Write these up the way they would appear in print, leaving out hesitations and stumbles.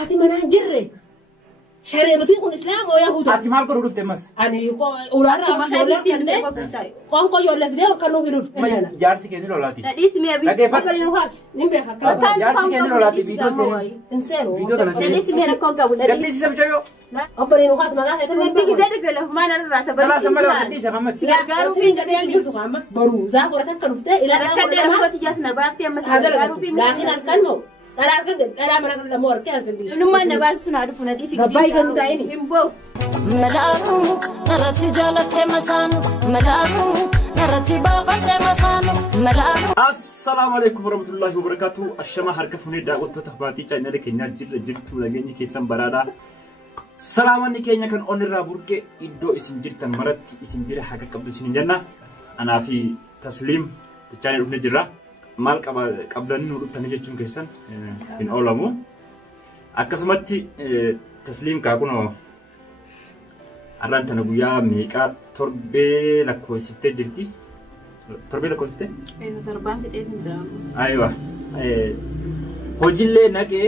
هاتي مناجر شريرتي يكون إسلام ويهود هاتي ما أقول رفت مس أنا أولانا ما خير كنده قام كي يقول لك ده وكانوا يرفض أنا جارسي كذي لولاتي لا اسمي أبي قبل نخاش نبي خطأ جارسي كذي لولاتي فيديو سين إنسانو فيديو ده لا نسي اسمي أنا كونكا ولا قديش سبجايو قبل نخاش ما قاعد تبي كذا في له ما أنا راسه لا سمع له قديش سمعت قالوا فين قاعد يجيب تقامة بروزة ولا تكرفته إلى كذا أنا كنت جالسنا بقى مثلا هذا لكن أتكلموا أنا أقدم أنا من الأمور كذا لما أنا بس نعرف نديسي قبائل كانوا دايني ملاكو نرتي جالت مسانو ملاكو نرتي بافت مسانو ملاكو السلام عليكم ورحمة الله وبركاته الشما هركفوني دعوة تحباتي channel كينيا جرتو لغيني كيسان برادا سلاماني كينيا كان أونيرا بوركي إدو اسم جرتان مرتي اسم بيرا حقا قبل سنين جنة أنا في تسليم channel ufne jirra mal qabdan nuru tanije chun kesan in olamu akkasumatti taslim ka kuno arran tana guya meeqa torbe lakkoysifte jirti torbe lakkoysifte torban fidheetin jira aywa hojille naqe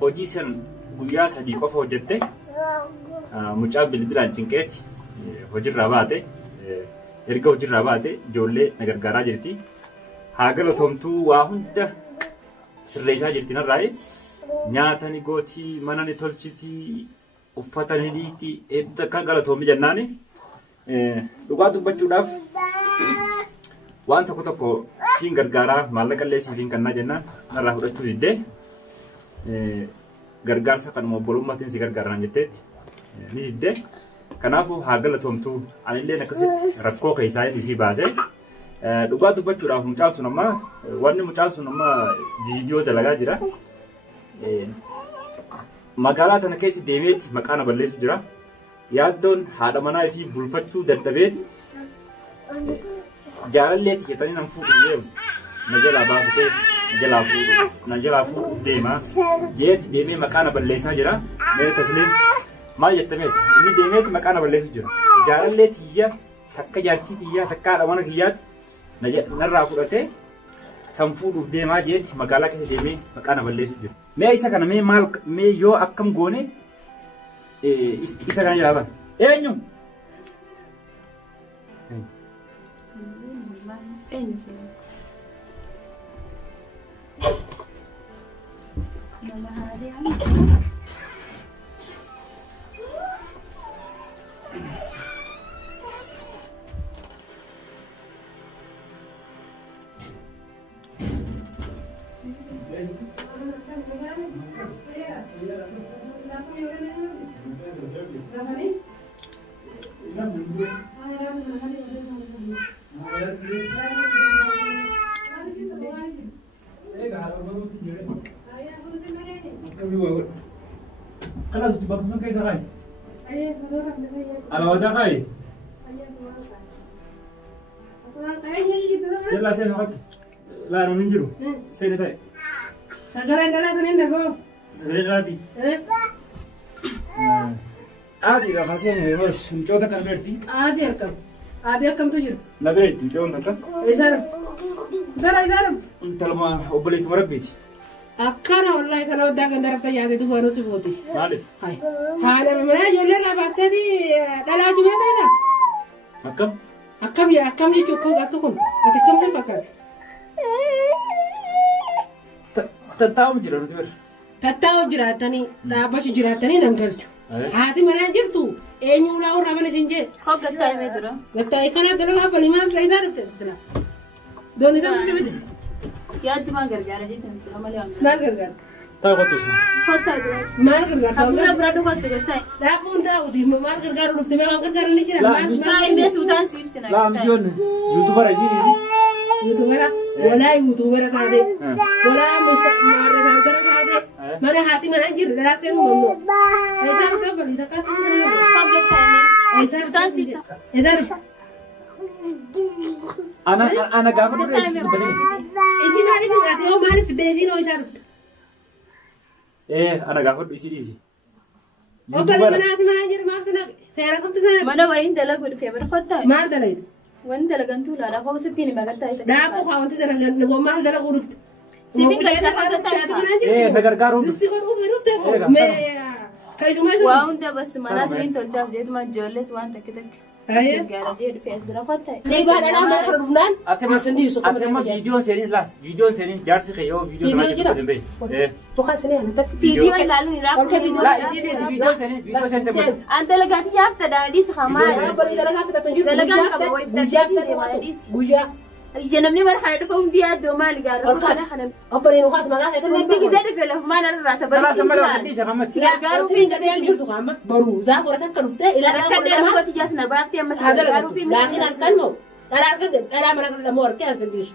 hoji san guya sadi qofa hojjette mucaa bilbilaan cinqeeti hojirraa baate erga hojirraa baate ijoollee nagargaaraa jirti haagala tomtuu waa hunda sirreessaa jirti narraaye nyaatani gootii manani tolchitii uffatani dhiitii hedduu akka galatoomi jennaani dhugaa dubbachuudhaaf waan tokko siin gargaaraa maallaqa illee siifiin kannaa jennaan narraa fudhachuu diddee gargaarsa kanuma obbolummaatiin si gargaaraan jetteetti ni diddee kanaafuu haa galatoomtuu anillee akkasitti rakkoo keessaa isii baasee dhugaa dubbachuudhaaf mucaan sun amma wanni mucaan sun amma viidiyoo dalagaa jira magaalaa tana keessa deemeeti maqaan balleessu jira yaaddoon haadha manaa fi bulfachuu dadhabeeti jaalalleeti jedhanii nan fuudhee na jalaa baafatee na jalaa fuudhuuf deemaa jeeti deemee maqaan balleessaa jira mee tasliim maal jettameeti inni deemeeti maqaan balleessu jira jaalalleeti iyya takka jaartii iyya takka haadha mana kiyyaati narraa fudhatee san fuudhuuf deemaa jeeti magaalaa keessa deemee maqaan balleessu jira mee isa kana mee maal mee yoo akkam goone isa kana jaaban eenyu خلاص تبقى بسم كيس غاي على ودا غاي يلا سين وقت لا انا ننجرو سين تاي سجلان دلا فنين دغو سجلان دلاتي عادي لا خاصين بس مجوده كان بيرتي عادي كم تجر لا بيرتي جون انت ايش دار انت لما وبليت مربيتي أكنا والله ترى وداك ندرب تجاهد تفوانو سفوتي. مالك. هاي. هذا من أجل لا بفتدي لا جمعة هذا. أكم. أكم يا أكم يجوا كم أتكون أتكم تفكر. تتاو جرا نتبر. تتاو جرا تاني لا باش جرا تاني نمكرش. هذه من أجل تو أينو لا هو رامن سنجة. هو قطعي مدرو. قطعي كنا دلوا بلي ما سلايد عرفت دوني ده مش مدري. يا أنت ما قرقارة جيت نسلا ما ليون. ما قرقار. تاو قطوسنا. قطعي دلوا. ما قرقار. أبونا برادو قطعي قطعي. لا بون ده ودي ما قرقار ولفت ما قرقار اللي جرا. ما يبي سوسان سيب سنا. لا مليون يوتيوبر أزيني. يوتيوبر ولا يوتيوبر كذا ولا مش مارة كذا كذا. ما أنا هاتي ما أجيب لا تنمو. إذا كبر إذا كبر. قطعي. سوسان سيب سنا. إذا أنا قابل إذا ما أدري بقى يوم ما أعرف ديزين أو شارفت. إيه أنا قابل بيسيديسي. أقبل من هاتي ما أجيب ما سنا سيارة كم تسنا. ما أنا وين دلق ولا فيبر قطعي. ما دلقيت. وين دلقان تولا لا فوق ستين ما قطعي. لا أبو خاوتي دلقان نقول ما دلق ورفت. Siifin galchaa godhattaa. nagargaaruun Gusti godhuu fi dhuftee mee keessumaa Waa hunda bas mana saniin tolchaaf jeetuma ijoolles waan takka takka. Gargaara jee dhufee as jira kottaa. ni baadhaa mana kana dhufnaan atema viidiyoon seenin laa viidiyoon seenin jaarsi keeyoo viidiyoo jira tuqa sanii ani takka Fiidiyoo ilaaluun ilaalu. laa isiin viidiyoo seenin viidiyoo seenin An dalagaati yaafta daadhiis hamaa. dalagaa fidatan jiru Dalagaan qaba wayii guyyaa Ija namni bara kana dhufa hundi yaaddoo maali gaara kana. obboleen ukaas maqaa keessatti Namni gisee dhufe lafa maal irraa karaa samala sababii. hadiisa kamatti Gargaaruu fi jedhee jirtu qaama baruu zaa godhata akka dhuftee ilaalaa Akka dheeraa kooti jaasna baafti amma gargaaruu fi laakiin halkan moo dhalaa argate dhalaa mana kana moo harkee as dindiisu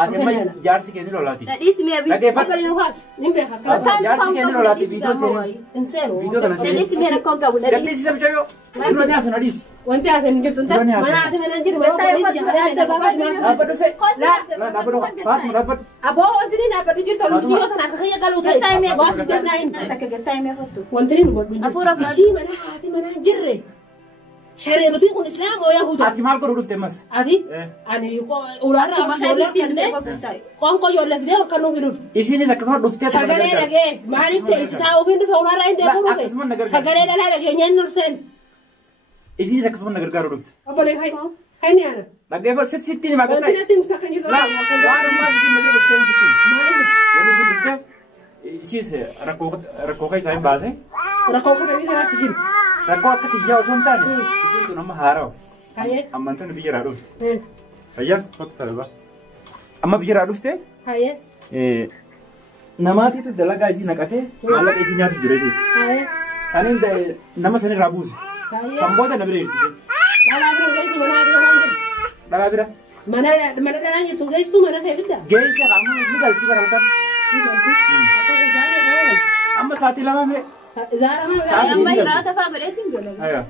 atema jaarsi keenya lolaati Nadhiis mi'a bi. dhageeffadhu obboleen ukaas nin beeka akka jaarsi keenya lolaati viidiyoo seenin inseenu viidiyoo kana seenin Nadhiis mi'a rakkoon qabu nadhiis. gadhiisisa bichaayoo dura nyaasa nadhiisi wanti haasani jirtu nta mana haati mana jiru mana obboleen jahadaa dhaabbadhu se dhaabbadhu faatu dhaabbadhu aboo wanti ni dhaabbadhu jirtu olujiyoo kana akka kiyya galuu ta'e waa fidee naa hin Takka gattaa mi'a kottu. wanti ni godhu Hafuura ishii mana haati mana jirre shareerutii kun islaama oo yahuda ati maal godhu dhufte mas ati ani ulaarraa ijoollee kanneen qoonqoo ijoollee fidee bakka nuuf hidhuuf isiinis akkasuma dhuftee sagalee dhagee maaliif ta'e sitaa ofiin dhufe ulaarraa hin deemuu akkasuma dhufe nagargaara. sagalee dhalaa dhageenyaan nurseen isiinis akkasuma nagargaaru dhufte obbolee kan yaana dhaggeeffadhu sitti ni maqaa wanti natti himsa kan jiru waan ammaa isiin nagar dhuftee sitti maaliif wanni isiin dhufteef isiis rakkoo keessaa hin baase rakkoo kana biyya kanaatti jiru rakkoo akka tiyyaa osoo hin taane isiin kun amma haarawa hayyee ammantoonni biyyaraa dhufte fayyaa kottu talaba amma biyyaraa dhufte hayyee namaatiitu dalagaa isii naqatee maallaqa isii nyaatu jira isiis hayyee saniin nama sanirraa buuse hayyee sanboota na bira hirtise dhalaa bira geessu mana haati manaan jiru dhalaa bira mana dhalaa jirtu geessu mana kee fidda geessa amma ni galti bara halkan amma sa'aatii lama mee Amma hiraata fa'aa godheetiin joollatu. aya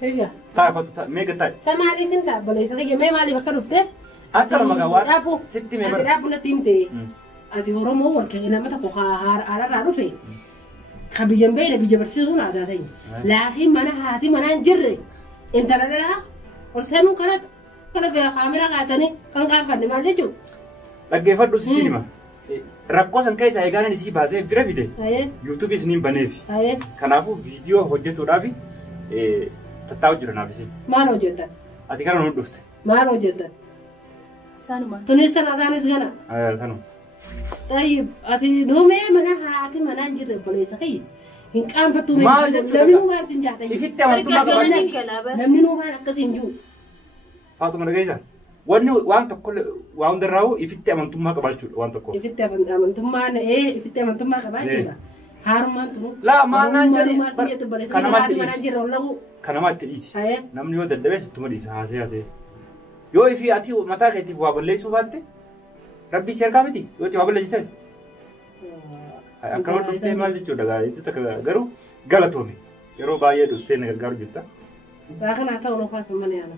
Ijoollee. taa kottu mee gattaay Samaaliif hin taabboleessa kiyya mee maaliif akka dhufte? akka ramagaa waan Dhaabu sitti mee ati bara dhaabu natti himte ati Oromoo wal kee nama tokko haararraa dhufe ka biyyan beeyne biyya barsiisuun aadaa ta'e laakiin mana haati manaan jirre intala dhalaa ol seenuu kanatti kana kaamera kaatanii kan kaafanne maal jechuudha? dhaggeeffadhu sitti hima rakkoo san keessaa eegaan isii baasee bira fide Hayee yuutuubii isiniin baneefi hayee kanaafuu viidiyoo hojjetuudhaaf tattaa'u jira naaf isin maal hojjettan? ati kana nu dhufte Maal hojjettan? Sanuma. Tunis sana taanis gana. tanu Tayyib ati nuumee mana haati manaan jirre obboleessa kiyya hin qaanfattuu Maal jechuudha? namni nuu maal hin jaatayya. ifitti amantummaa Gargaaruu qabaachuu hin galaaba. Namni nuu maal akkasii hin jiru. faatuma dhageessa wanni waan tokko waa hundarraa'u ifitti amantummaa qabaachuudha waan tokko Ifitti amantummaan ifitti amantummaa qabaachuudha. Haarummaan tunu. laa maanaan jedhi Kanamatti manaan jirre ollamu. kanamatti dhiisi Hayee. namni yoo dadhabee sittuma dhiisa haasee haasee yoo ifi ati mataa keetiif waa balleessuu baatte rabbi si harkaa miti yoo itti waa balleessite akkama dhuftee maal jechuudha gaariitti takka garuu galatoome yeroo baay'ee dhuftee na gargaaru jirta. Waa kanaa ta'u nuufaa fi mana yaala.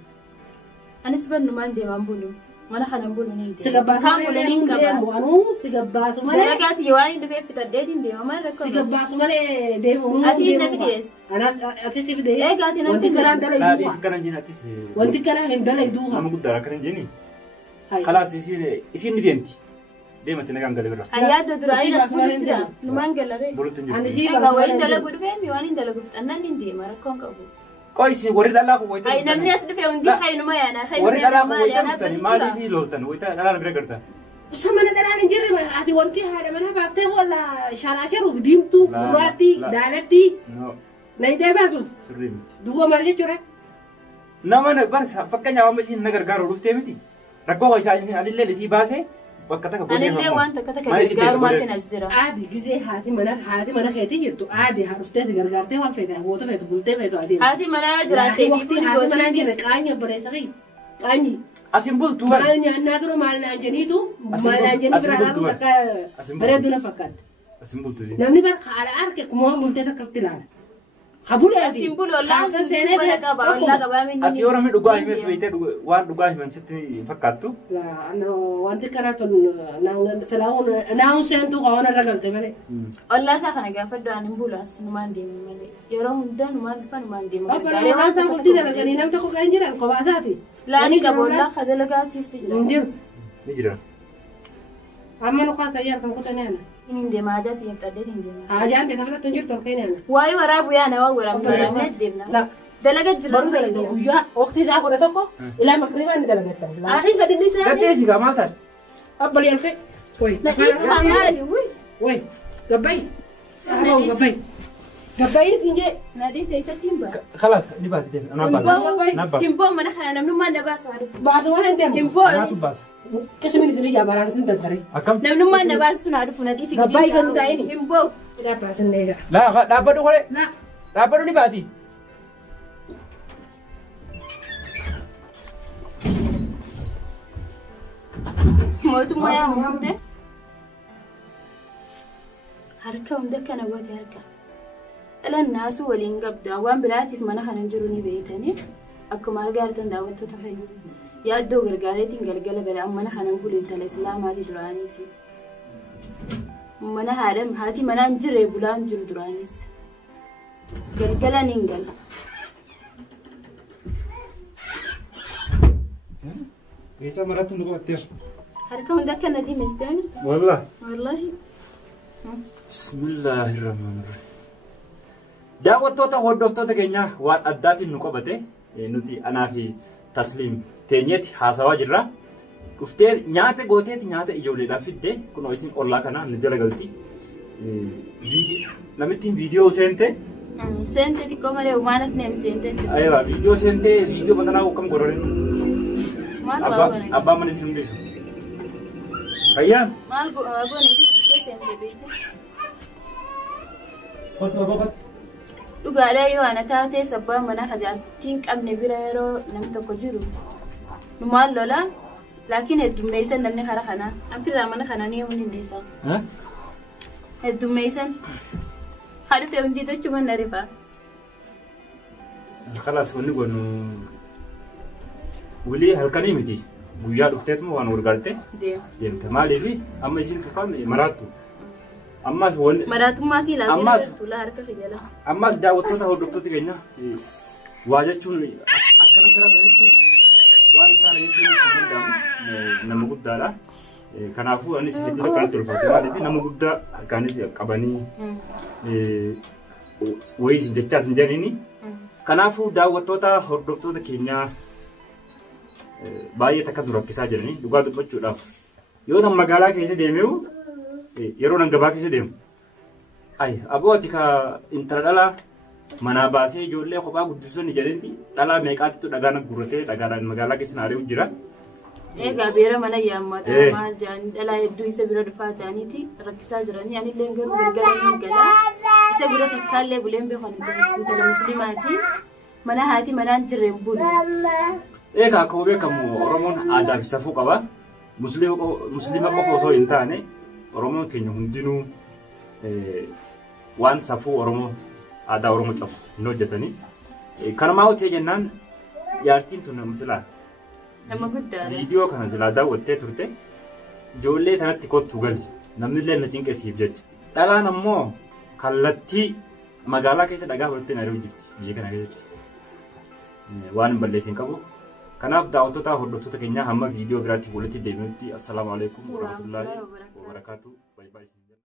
Anis bannumaan deemaan bulu. Mana kanan bulu ni Si gabbaasu malee hin deemu anuu si gabbaasu malee. Dalagaati waan hin dhufeef bitaddeetiin deema maal rakkoo. Si gabbaasu malee deemu. Ati hin nafi dhiyeessu. Ati si fidee. Eegaati namni Wanti karaan Laa dalayduufa. dhiisi kana hin jenni attis Wanti karaa hin dalayduufa. nama guddaa akkana hin jenni Hayee. kalaas isiin ni deemti deematti nagaan galee birra Ayyaadda duraa Ishii inni as bakka bulutti malee dha. Numaan galaree. bulutti hin Ani jirtu. si Egaa bakka wayin malee dalagu dhufeemi waan hin dalagu fixannaan hin deema rakkoon qabu. Qoy isin warri dhalaa kun wayita Ay namni as dhufee hundi haynuma yaana. warri dhalaa kun wayita dhuftani maaliif looltan wayita dhalaa bira gartan Isa mana dhalaa hin jirre ati wanti haadha mana baaftee walla sharaa sharuuf diimtuu gurraattii daalattii nayitee baasuuf sirrii miti. duuba maal jechuudha. Nama barsa fakkeenyaaf amma isiin na gargaaru dhuftee miti rakkoo isaa anillee isii baasee bakka takka Anillee waan takka takka gargaaru maal fi nas jira. Aadi gizee haati mana keetii jirtu aadi haa dhuftee si gargaartee waan feete goota feetu bultee feetu adeemu. Haati manaa jiraatee Waqtii haati manaan jirre qaanya bareessa fi qaanyi. asin bultu bara Maal nyaannaa dura maal naan jeniitu maal naan jenii biraa laatu takka bareedu na fakkaata. asin bultu isin Namni bara haala harke kuma bultee takkatti ilaala. خبولة أبي Simbul ollaan Kaatan seenee wala qaba ollaa qabaa minni. Ati yoo namni dhugaa himes beektee waan dhugaa himan sitti fakkaattu. لا أنا وأنت كرهت سلاون ناو سنتو قانا الرجل تبلي Ollaa isaa kana gaafadhu ani bulu as numaan deemu malee yeroo hundaa numaan dhufa numaan deemu. أبغى ما تقول تدري لكن نام تقول كأني جرا قباساتي Laani qabu ollaa kadalagaatiifti jira. ندير Ni jira. أما نقاط أيار كم كنت أنا Hin deemaa jaati yaftaddeet hin deemaa. حاجة أنت تبغى تنجر تركين أنا Waa'ee waraabuu yaana waa waraabuu deemna. لا Dalaga jira. برضه لا ويا وقت جاء كنا تقول إلى مغربا ندلنا لا أخي بدي نسأل Gaddeesi gaa maal taate? أبلي الخير وي وي قبي قبي قبي تنجي Nadii seessa timba. Khalaas ni baati deemi. Anaa baasa. Naa baasa. Kimboo mana kana namni maan na baasu haadhu. بعد ما هندم Kimboo Anaatu baasa. كسمني سني جاب أنا سنت كاري Akkam? namni maan na baasu sun haadhu funadii si Gabbaay kan ta'ini. Kimboo. لا بس النيجا Laa dhaabbadhu qoree. لا Dhaabbadhu ni baati. Mootummaa yaa muudde. Harka hunda kana goote harka. Dhalaan naasuu waliin qabda waan biraatiif mana kana jiru ni beeytanii akkuma argaa jirtan daawwattoota fayyadu. Yaaddoo gargaareetiin galgala gala mana kana bulu intala islaamaati duraanis. Mana haati manaan jiree bulaan jiru duraanis. Galgala niin gala. Eessa maratti nu qabatteef? Harka hunda kana diimesteen. Wallah. Wallahi. Bismillahirrahmanirrahim. Daawwattoota hordoftoota keenya waan addaatiin nu qabate nuti anaa fi Tasliim teenyeeti haasawaa jirra. Dhuftee nyaata gooteeti nyaata ijoolleedhaaf fidde kunoo isin ollaa kana nu jala galti. Namittiin viidiyoo seente. Seente xiqqoo malee maaliif neem seente? Ayiwa viidiyoo seente viidiyoo batanaa akkam gorore. Maal goone? Abbaan manis hin beeku. Ayyaan. Maal goone itti seente beekte? Kotoo boqote. Dhugaadhaa yoo ana taatee sabbaa mana hajaartiin qabne bira yeroo namni tokko jiru nu maal lola laakiin heddummeessan namni kara kanaa anfirraa mana kanaa ni yommuu hindeessan heddummeessan haa dhufee hundi tochuma na rifaa. Khalaas wanni goonu wili halkanii miti guyyaa dhufteetuma waan gargaarte deemte maaliif amma isin tufaan maraattu. Ammas wanni maraatummaa si ilaalee tuulaa harka fayyada. Ammas daawwattoota hordoftoota keenya waa jechuun akkana sira ta'etti waan isaan jechuun hin danda'amu nama guddaadha. Kanaafuu anis hedduu kan tolfate maaliif nama guddaa harkaanis qabanii wayii jechaa sin jedhini. Kanaafuu daawwattoota hordoftoota keenyaa baay'ee takka durakkisaa jiranii dhugaa dubbachuudhaaf yoo nama magaalaa keessa deemee yeroo nan gabaa keessa deemu. Ay abooti ka intala dhalaa manaa baasee ijoollee kophaa guddisuun jedhenti dhalaa meeqaatitu dhagaa gurratee dhagaadhaan magaalaa keessa naari'u jira. Egaa beera mana yaammata maal jedhanii dhalaa hedduu isa bira dhufaa ta'aniiti rakkisaa jiranii anillee garuu galgala ni galaa isa bira takkaallee buleen beekan intala musliimaati mana haati manaan jirreen bulu. Egaa akkuma beekamu Oromoon aadaa fi safuu qaba. Musliima qofa osoo hin taane Oromoon keenya hundinuu waan safuu Oromoo aadaa Oromoo cafu hin hojjetanii. Kanumaa hojii jennaan jaartiin tun misilaa. Nama guddaadha. Viidiyoo kana silaa daawwattee turte ijoollee kanatti kottu gali namni illee na cinqesiif jecha. Dhalaan ammoo kallattii magaalaa keessa dhagaa fudhattee na jirti biyya kana keessatti. Waan hin balleessin qabu. Kanaaf daawwattoota hordoftoota keenyaa hamma viidiyoo biraatti walitti deebinutti assalaamu alaikum warahmatullahi wabarakatuh. Bye bye.